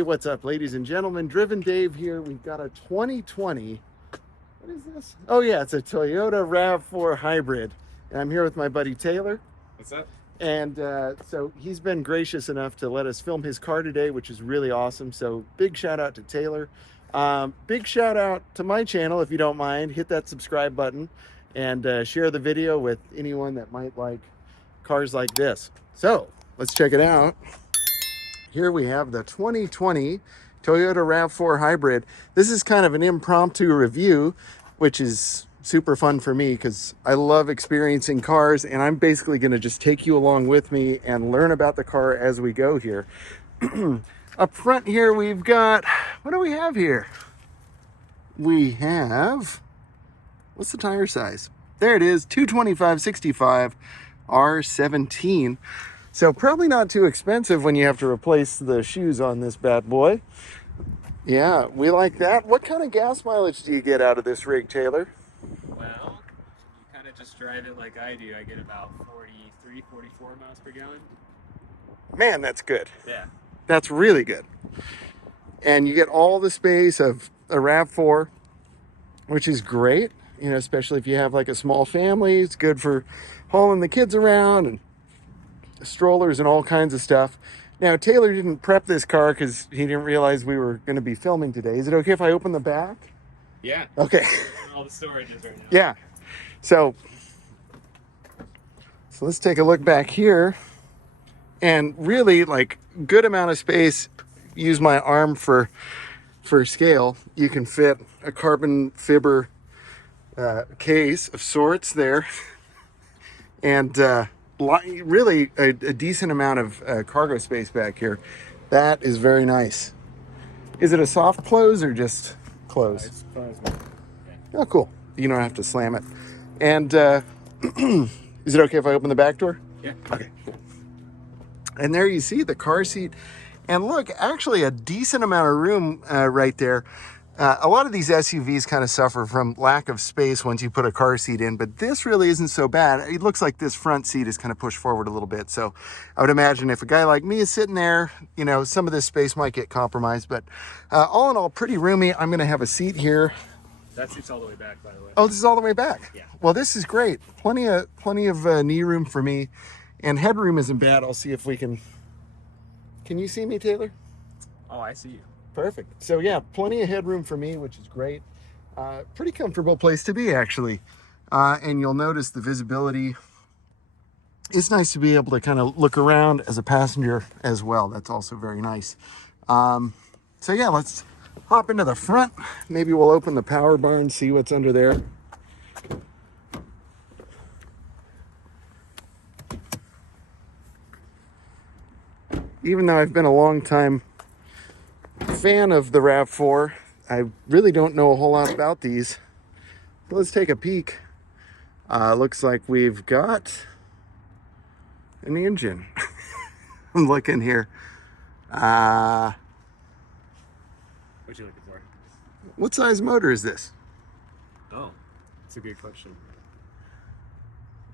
Hey, what's up, ladies and gentlemen? Driven Dave here. We've got a 2020. What is this? Oh yeah, it's a Toyota RAV4 Hybrid. And I'm here with my buddy Taylor. What's up? And so he's been gracious enough to let us film his car today, which is really awesome. So big shout out to Taylor. Big shout out to my channel, if you don't mind. Hit that subscribe button and share the video with anyone that might like cars like this. So let's check it out. Here we have the 2020 Toyota RAV4 Hybrid. This is kind of an impromptu review, which is super fun for me because I love experiencing cars, and I'm basically going to just take you along with me and learn about the car as we go here. Up front here, we've got, what do we have here? We have, what's the tire size? There it is, 225/65 R17. So probably not too expensive when you have to replace the shoes on this bad boy. Yeah, we like that. What kind of gas mileage do you get out of this rig, Taylor? Well, you kind of just drive it like I do. I get about 43, 44 miles per gallon. Man, that's good. Yeah. That's really good. And you get all the space of a RAV4, which is great, you know, especially if you have like a small family. It's good for hauling the kids around and strollers and all kinds of stuff. Now, Taylor didn't prep this car because he didn't realize we were going to be filming today. Is it okay if I open the back? Yeah. Okay. All the storages right now. Yeah. So let's take a look back here. And really, like, good amount of space. Use my arm for scale. You can fit a carbon fiber case of sorts there. And really a decent amount of cargo space back here. That is very nice. Is it a soft close or just close? It's closed. Okay. Oh, cool. You don't have to slam it. And is it okay if I open the back door? Yeah. Okay, cool. And there you see the car seat. And look, actually a decent amount of room right there. A lot of these SUVs kind of suffer from lack of space once you put a car seat in, but this really isn't so bad. It looks like this front seat is kind of pushed forward a little bit. So I would imagine if a guy like me is sitting there, you know, some of this space might get compromised, but all in all, pretty roomy. I'm going to have a seat here. That seat's all the way back, by the way. Oh, this is all the way back? Yeah. Well, this is great. Plenty of knee room for me, and headroom isn't bad. I'll see if we can you see me, Taylor? Oh, I see you. Perfect. So yeah, plenty of headroom for me, which is great. Pretty comfortable place to be, actually. And you'll notice the visibility. It's nice to be able to kind of look around as a passenger as well. That's also very nice. So yeah, let's hop into the front. Maybe we'll open the power bar and see what's under there. Even though I've been a long time fan of the RAV4, I really don't know a whole lot about these. Let's take a peek. Looks like we've got an engine. I'm looking here. What you looking for? What size motor is this? Oh, that's a good question.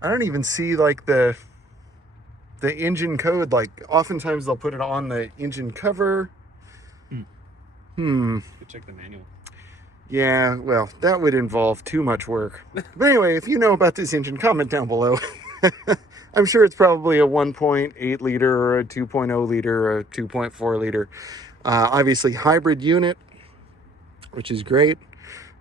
I don't even see like the engine code. Like oftentimes they'll put it on the engine cover. Could check the manual. Yeah, well, that would involve too much work. But anyway, if you know about this engine, comment down below. I'm sure it's probably a 1.8 liter or a 2.0 liter or a 2.4 liter. Obviously hybrid unit, which is great.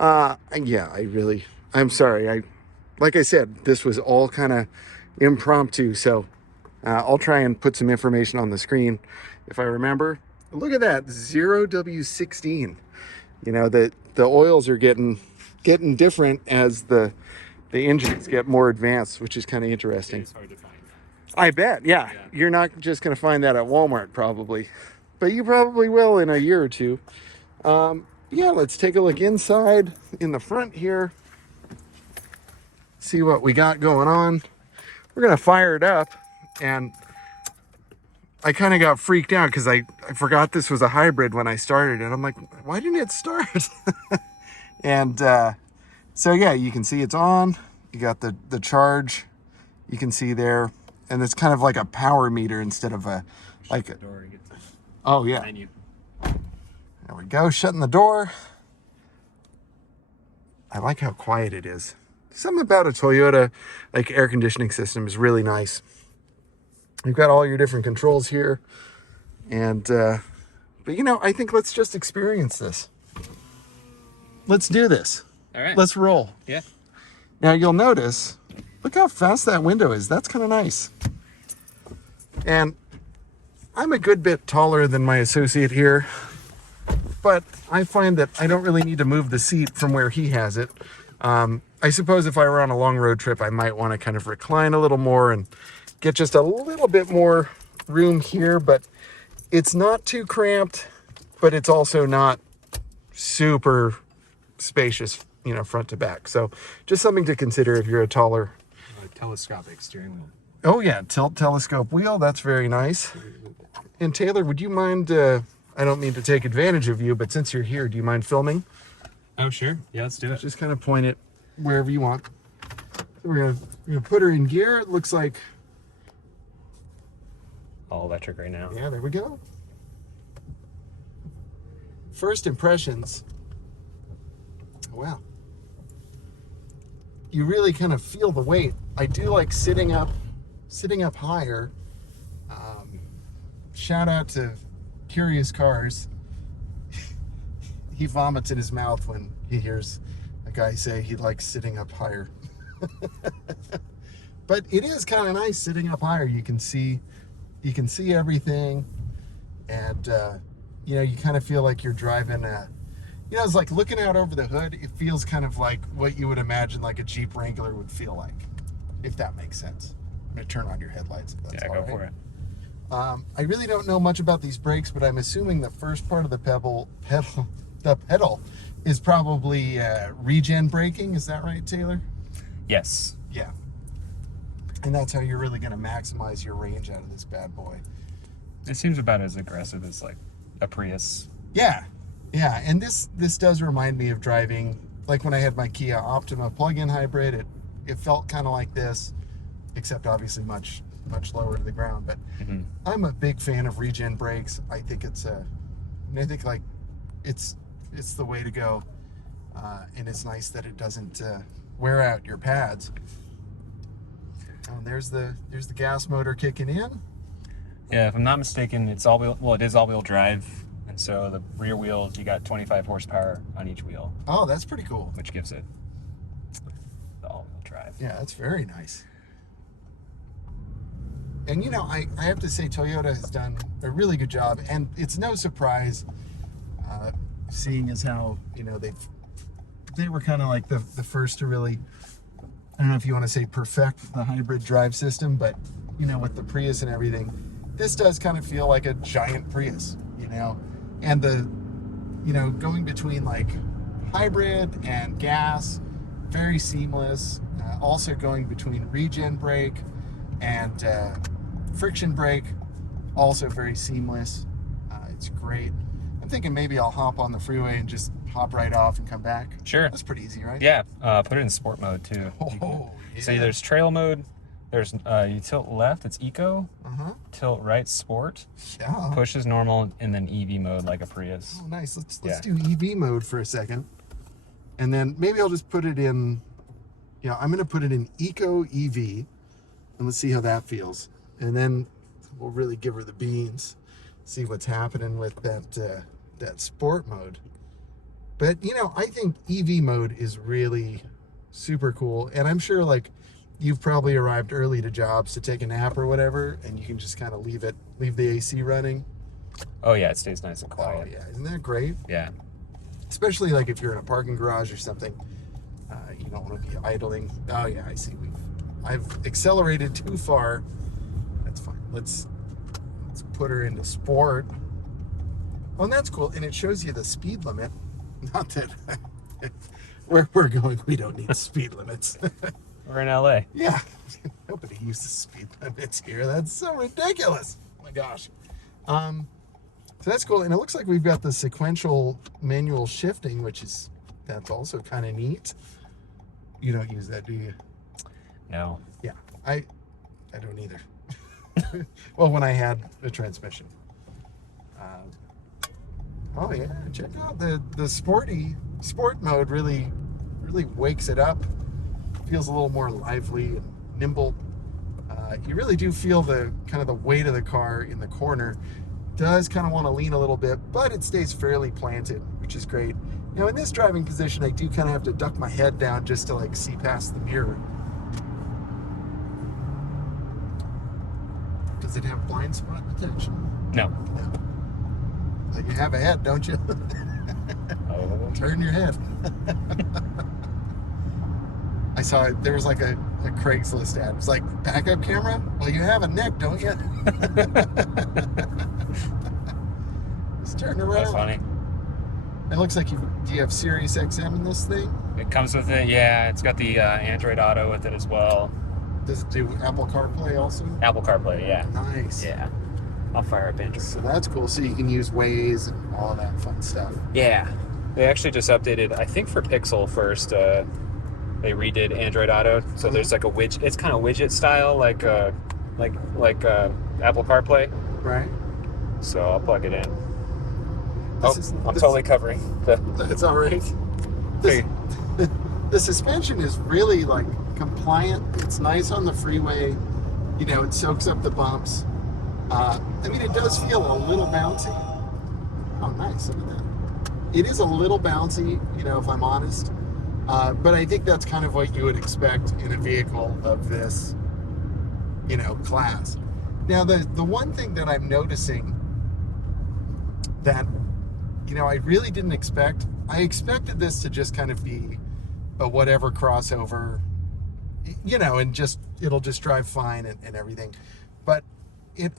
Yeah, I'm sorry. Like I said, this was all kind of impromptu. So I'll try and put some information on the screen if I remember. Look at that, 0W16. You know, the oils are getting different as the engines get more advanced, which is kind of interesting. It's hard to find. I bet, yeah. You're not just going to find that at Walmart probably, but you probably will in a year or two. Yeah, let's take a look inside in the front here. See what we got going on. We're going to fire it up, and I kind of got freaked out because I forgot this was a hybrid when I started it. I'm like, why didn't it start? And so yeah, you can see it's on. You got the charge. You can see there, and it's kind of like a power meter instead of a like. The door to get to Oh yeah. menu. There we go, shutting the door. I like how quiet it is. Something about a Toyota like air conditioning system is really nice. You've got all your different controls here. And, but you know, I think let's just experience this. Let's do this. All right. Let's roll. Yeah. Now you'll notice, look how fast that window is. That's kind of nice. And I'm a good bit taller than my associate here, but I find that I don't really need to move the seat from where he has it. I suppose if I were on a long road trip, I might want to kind of recline a little more and get just a little bit more room here, but it's not too cramped, but it's also not super spacious, you know, front to back. So just something to consider if you're a taller. Telescopic steering wheel. Oh yeah, telescope wheel. That's very nice. And Taylor, would you mind, I don't mean to take advantage of you, but since you're here, do you mind filming? Oh, sure. Yeah, let's do it. Just kind of point it wherever you want. So we're gonna put her in gear. It looks like, All electric right now. yeah, there we go. First impressions. Wow. You really kind of feel the weight. I do like sitting up higher. Shout out to Curious Cars. He vomits in his mouth when he hears a guy say he likes sitting up higher. But it is kind of nice sitting up higher. You can see everything, and you know, you kind of feel like you're driving you know, it's like looking out over the hood. It feels kind of like what you would imagine like a Jeep Wrangler would feel like, if that makes sense. I'm gonna turn on your headlights. If that's Yeah, go for it. I really don't know much about these brakes, but I'm assuming the first part of the pedal is probably regen braking. Is that right, Taylor? Yes. Yeah. And that's how you're really going to maximize your range out of this bad boy. It seems about as aggressive as like a Prius. Yeah. Yeah. And this does remind me of driving, like when I had my Kia Optima plug-in hybrid. It felt kind of like this, except obviously much lower to the ground. But I'm a big fan of regen brakes. I think it's the way to go. And it's nice that it doesn't wear out your pads. And there's the gas motor kicking in. Yeah, if I'm not mistaken, it's all-wheel. Well, it is all-wheel drive, and so the rear wheels, you got 25 horsepower on each wheel. Oh, that's pretty cool. Which gives it the all-wheel drive. Yeah, that's very nice. And you know, I have to say Toyota has done a really good job, and it's no surprise, seeing as how, you know, they were kind of like the first to really, I don't know if you want to say perfect the hybrid drive system, but you know, with the Prius and everything, this does kind of feel like a giant Prius, you know, and you know, going between like hybrid and gas, very seamless. Also going between regen brake and friction brake, also very seamless. It's great. I'm thinking maybe I'll hop on the freeway and just hop right off and come back. Sure. That's pretty easy, right? Yeah, put it in sport mode too. Oh, yeah. See, there's trail mode. There's you tilt left, it's eco. Tilt right, sport. Yeah. Push is normal, and then EV mode like a Prius. Oh, nice. Let's do EV mode for a second, and then maybe I'll just put it in. Yeah, I'm going to put it in eco EV, and let's see how that feels, and then we'll really give her the beans, see what's happening with that sport mode. But you know, I think EV mode is really super cool, and I'm sure like you've probably arrived early to jobs to take a nap or whatever, and you can just kind of leave the AC running. Oh yeah, it stays nice and quiet. Oh yeah, isn't that great? Yeah. Especially like if you're in a parking garage or something, you don't want to be idling. Oh yeah, I see. I've accelerated too far. That's fine. Let's put her into sport. Oh, and that's cool, and it shows you the speed limit. Not that where we're going, we don't need speed limits. We're in LA. Yeah, nobody uses speed limits here. That's so ridiculous. Oh my gosh. So that's cool, and it looks like we've got the sequential manual shifting, that's also kind of neat. You don't use that, do you? No. Yeah, I don't either. Well, when I had a transmission. Oh yeah, check out the sport mode. Really wakes it up. Feels a little more lively and nimble. You really do feel the kind of the weight of the car in the corner. Does kind of want to lean a little bit, but it stays fairly planted, which is great. Now in this driving position, I do kind of have to duck my head down just to like see past the mirror. Does it have blind spot detection? No. No. You have a head, don't you? Oh. Turn your head. I saw there was like a Craigslist ad. It was like, backup camera? Well, you have a neck, don't you? Just turn around. That's funny. It looks like do you have Sirius XM in this thing? It comes with it, yeah. It's got the Android Auto with it as well. Does it do Apple CarPlay also? Apple CarPlay, yeah. Nice. Yeah. I'll fire up Android. So that's cool. So you can use Waze and all of that fun stuff. Yeah. They actually just updated, I think for Pixel first, they redid Android Auto. So there's like a widget, it's kind of widget style, like Apple CarPlay. Right. So I'll plug it in. I'm This- totally covering the. That's all right. The suspension is really like compliant. It's nice on the freeway. You know, it soaks up the bumps. I mean, it does feel a little bouncy. Oh, nice. Look at that. It is a little bouncy, you know, if I'm honest. But I think that's kind of what you would expect in a vehicle of this, you know, class. Now, the one thing that I'm noticing that, you know, I really didn't expect, I expected this to just kind of be a whatever crossover, you know, and just, it'll just drive fine and everything. But it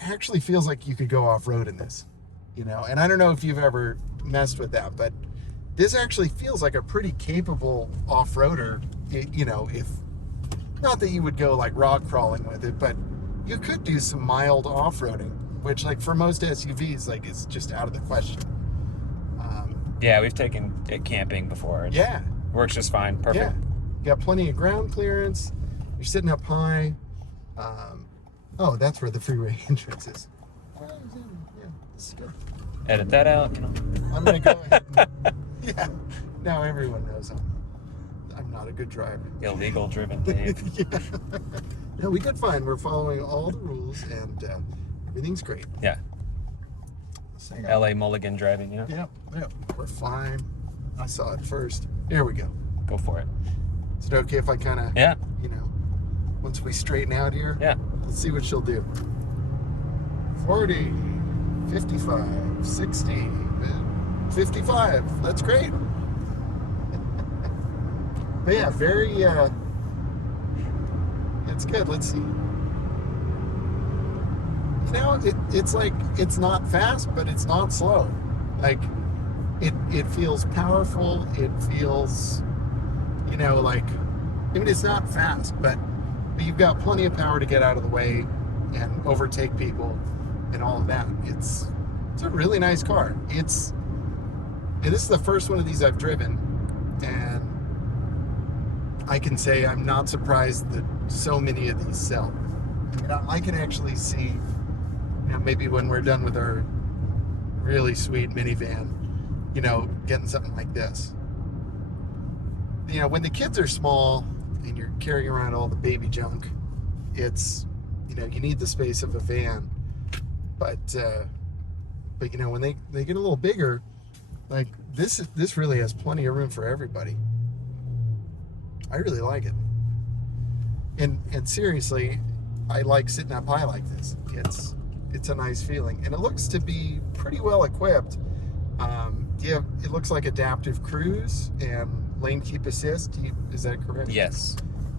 actually feels like you could go off-road in this, you know, and I don't know if you've ever messed with that, but this actually feels like a pretty capable off-roader, you know, if, not that you would go like rock crawling with it, but you could do some mild off-roading, which like for most SUVs, like is just out of the question. Yeah, we've taken it camping before. It Yeah. works just fine. Perfect. Yeah. You got plenty of ground clearance. You're sitting up high. Oh, that's where the freeway entrance is. Yeah, this is good. Edit that out, you know. I'm gonna go ahead and, yeah. Now everyone knows I'm not a good driver. Illegal driven Dave. Yeah. No, we did fine. We're following all the rules and everything's great. Yeah. So, LA Mulligan driving, you know. yeah, we're fine. I saw it first. There we go. Go for it. Is it okay if I kind of, Yeah. you know, once we straighten out here? Yeah. Let's see what she'll do. 40, 55, 60, 55. That's great. But yeah, very, it's good. Let's see. You know, it's like, it's not fast, but it's not slow. Like, it feels powerful. It feels, you know, like, I mean, it's not fast, but you've got plenty of power to get out of the way and overtake people and all of that. It's a really nice car. This is the first one of these I've driven, and I can say I'm not surprised that so many of these sell. I mean, I can actually see, you know, maybe when we're done with our really sweet minivan, you know, getting something like this. You know, when the kids are small and you're carrying around all the baby junk, it's, you know, you need the space of a van. But you know, when they get a little bigger, like this really has plenty of room for everybody. I really like it. And seriously, I like sitting up high like this. It's a nice feeling, and it looks to be pretty well equipped. It looks like adaptive cruise and lane keep assist. Is that correct? Yes.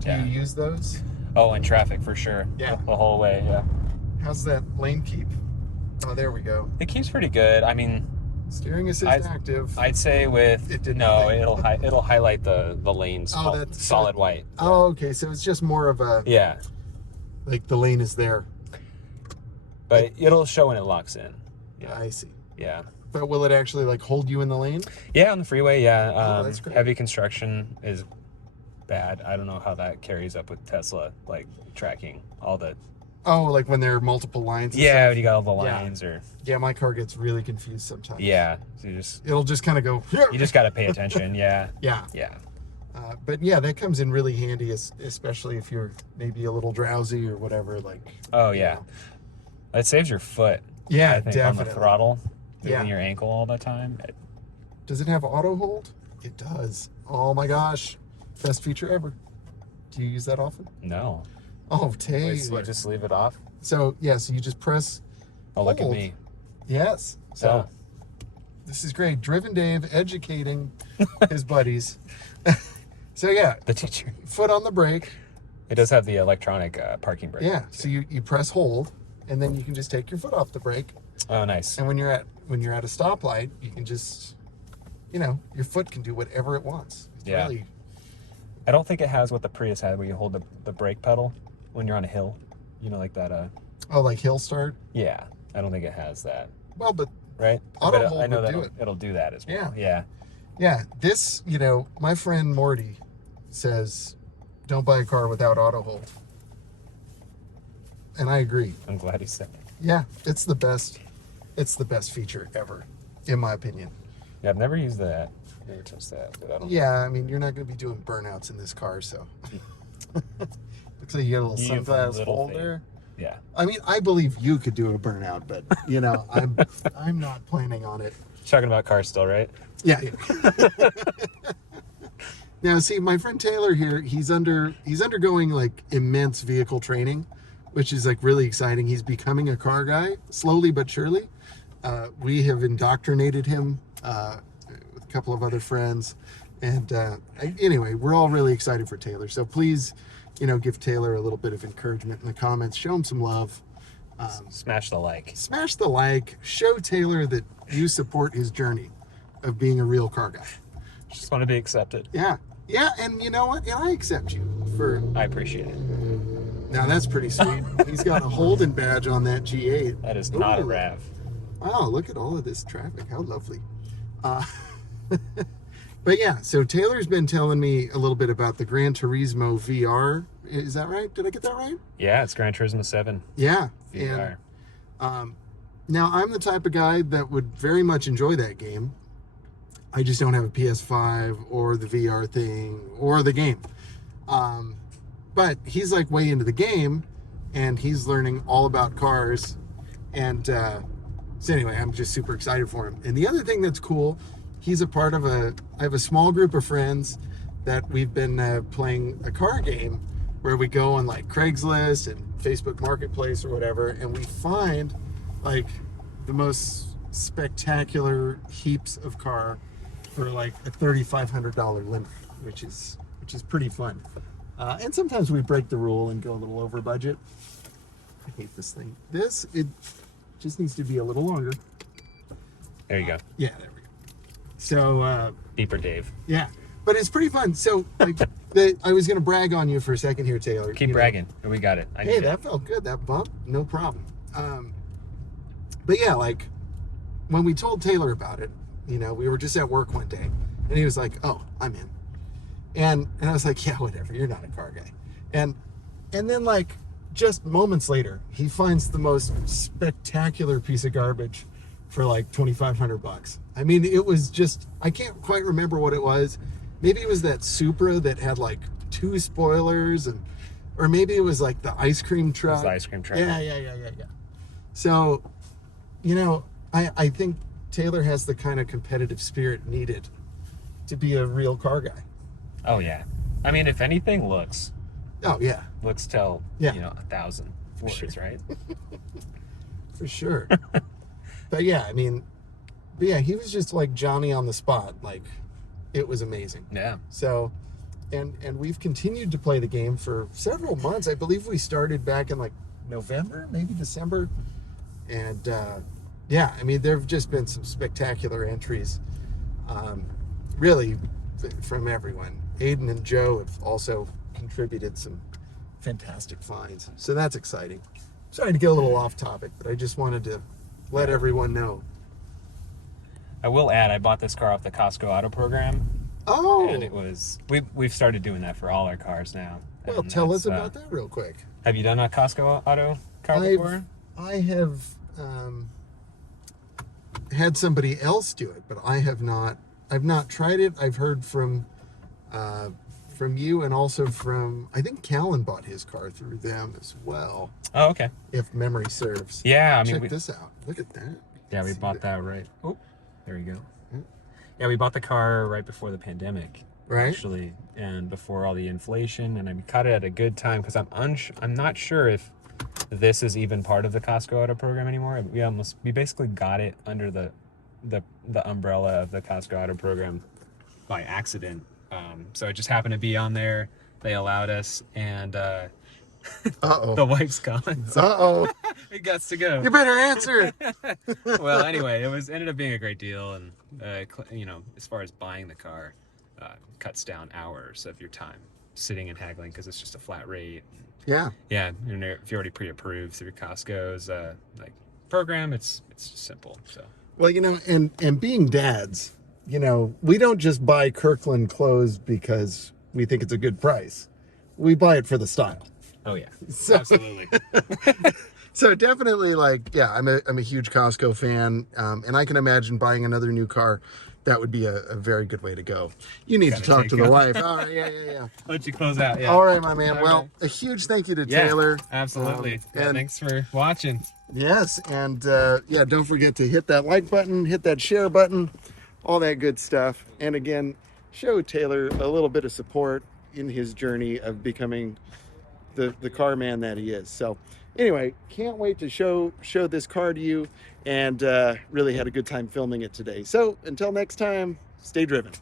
Do you use those? Oh, in traffic for sure. Yeah. The whole way, yeah. How's that lane keep? Oh, there we go. It keeps pretty good. I mean, Steering assist active. I'd say with It did no, nothing. it'll highlight the lanes. Oh, that's solid white. Oh, okay. So it's just more of a, Yeah, like the lane is there. but it'll show when it locks in. Yeah, I see. Yeah. But will it actually like hold you in the lane? Yeah, on the freeway, yeah. Oh, that's great. Heavy construction is bad. I don't know how that carries up with Tesla, like tracking all the Oh, like when there are multiple lines. And Yeah, stuff? when you got all the Yeah. lines, or Yeah, my car gets really confused sometimes. yeah, so It'll just kind of go. you just got to pay attention. Yeah, Yeah. yeah, But yeah, that comes in really handy, especially if you're maybe a little drowsy or whatever. Like. oh you yeah, know. it saves your foot. Yeah, I think definitely. on the throttle, Yeah. moving your ankle all the time. Does it have auto hold? It does. Oh my gosh, best feature ever. Do you use that often? No, Oh, wait, Taylor. so you just leave it off. So yeah, so you just press. Oh, look at hold. me. Yes. So this is great. Driven Dave educating his buddies. So yeah, The teacher. foot on the brake. It does have the electronic parking brake. Yeah. So you press hold, and then you can just take your foot off the brake. Oh, nice. And when you're at a stoplight, you can just, your foot can do whatever it wants. It's Yeah. really. I don't think it has what the Prius had, where you hold the brake pedal when you're on a hill. Like that. Oh, like hill start. Yeah, I don't think it has that. Well, but Right? Auto But hold I know would that do it. it'll do that as well. Yeah. Yeah. yeah, this, my friend Morty says, don't buy a car without auto hold. And I agree. I'm glad he said it. Yeah, it's the best feature ever, in my opinion. Yeah, I've never used that. Never touched that. But I don't Yeah, I mean, you're not going to be doing burnouts in this car, so. Looks like you got a little You have sunglass little holder. Yeah. I mean, I believe you could do a burnout, but I'm not planning on it. Talking about cars still, right? Yeah. Now, see, my friend Taylor here, he's undergoing like immense vehicle training, which is like really exciting. He's becoming a car guy slowly but surely. We have indoctrinated him with a couple of other friends, and anyway, we're all really excited for Taylor. So please, give Taylor a little bit of encouragement in the comments. Show him some love. Smash the like. Smash the like. Show Taylor that you support his journey of being a real car guy. Just want to be accepted. Yeah. Yeah, and you know what? And I accept you for... I appreciate it. Now that's pretty sweet. He's got a Holden badge on that G8. That is not a Ooh. RAV. Wow, look at all of this traffic. How lovely. But yeah, so Taylor's been telling me a little bit about the Gran Turismo VR. Is that right? Did I get that right? Yeah, it's Gran Turismo 7 Yeah. VR. And now I'm the type of guy that would very much enjoy that game. I just don't have a PS5 or the VR thing or the game. But he's like way into the game, and he's learning all about cars. And so anyway, I'm just super excited for him. And the other thing that's cool, he's a part of I have a small group of friends that we've been playing a car game where we go on like Craigslist and Facebook Marketplace or whatever, and we find like the most spectacular heaps of car for like a $3,500 limit, which is pretty fun. And sometimes we break the rule and go a little over budget. I hate this thing. It just needs to be a little longer. There you go. Yeah, there we go. So, Beeper Dave. yeah, but it's pretty fun. So, like, I was going to brag on you for a second here, Taylor. Keep bragging. We got it. I Hey, need that felt good. That bump, no problem. But yeah, like when we told Taylor about it, we were just at work one day, and he was like, "Oh, I'm in," and I was like, "Yeah, whatever. You're not a car guy," and then like just moments later, he finds the most spectacular piece of garbage for like $2,500. I mean, it was just, I can't quite remember what it was. Maybe it was that Supra that had like 2 spoilers, or maybe it was like the ice cream truck. It's the ice cream truck. Yeah. So, I think Taylor has the kind of competitive spirit needed to be a real car guy. Oh, yeah. I mean, if anything, looks tell, Yeah. 1,000 words, right? For sure. But yeah, he was just like Johnny on the spot. Like, it was amazing. Yeah. So, and we've continued to play the game for several months. I believe we started back in like November, maybe December. And yeah, there have just been some spectacular entries, really, from everyone. Aiden and Joe have also contributed some fantastic finds. So that's exciting. Sorry to get a little off topic, but I just wanted to let everyone know. I will add, I bought this car off the Costco Auto Program. Oh! And it was, we've started doing that for all our cars now. Well, And tell that's, us about that real quick. Have you done a Costco Auto? car before? I have had somebody else do it, but I have not. I've not tried it. I've heard from you, and also from, I think Callan bought his car through them as well. Oh, okay. If memory serves. Yeah, I mean, check this out. Look at that. Yeah, we bought that right. Oh, there you go. Yeah. Yeah, we bought the car right before the pandemic, Right. actually, and before all the inflation, and I caught it at a good time because I'm not sure if this is even part of the Costco Auto program anymore. We basically got it under the umbrella of the Costco Auto program by accident. So it just happened to be on there. They allowed us, and the wife's gone. So it got to go. You better answer. Well, anyway, ended up being a great deal, and as far as buying the car, cuts down hours of your time sitting and haggling because it's just a flat rate. Yeah. Yeah, and if you're already pre-approved through Costco's program, it's just simple. So. Well, and being dads, we don't just buy Kirkland clothes because we think it's a good price. We buy it for the style. Oh yeah, So, absolutely. So definitely, I'm a huge Costco fan, and I can imagine buying another new car. That would be a very good way to go. You need to talk to the wife. All right, yeah. I'll let you close out. Yeah. All right, my man. Okay. Well, a huge thank you to Yeah, Taylor. absolutely. And thanks for watching. yes, and don't forget to hit that like button, hit that share button, all that good stuff. And again, show Taylor a little bit of support in his journey of becoming the car man that he is. So anyway, can't wait to show this car to you, and really had a good time filming it today. So until next time, stay driven.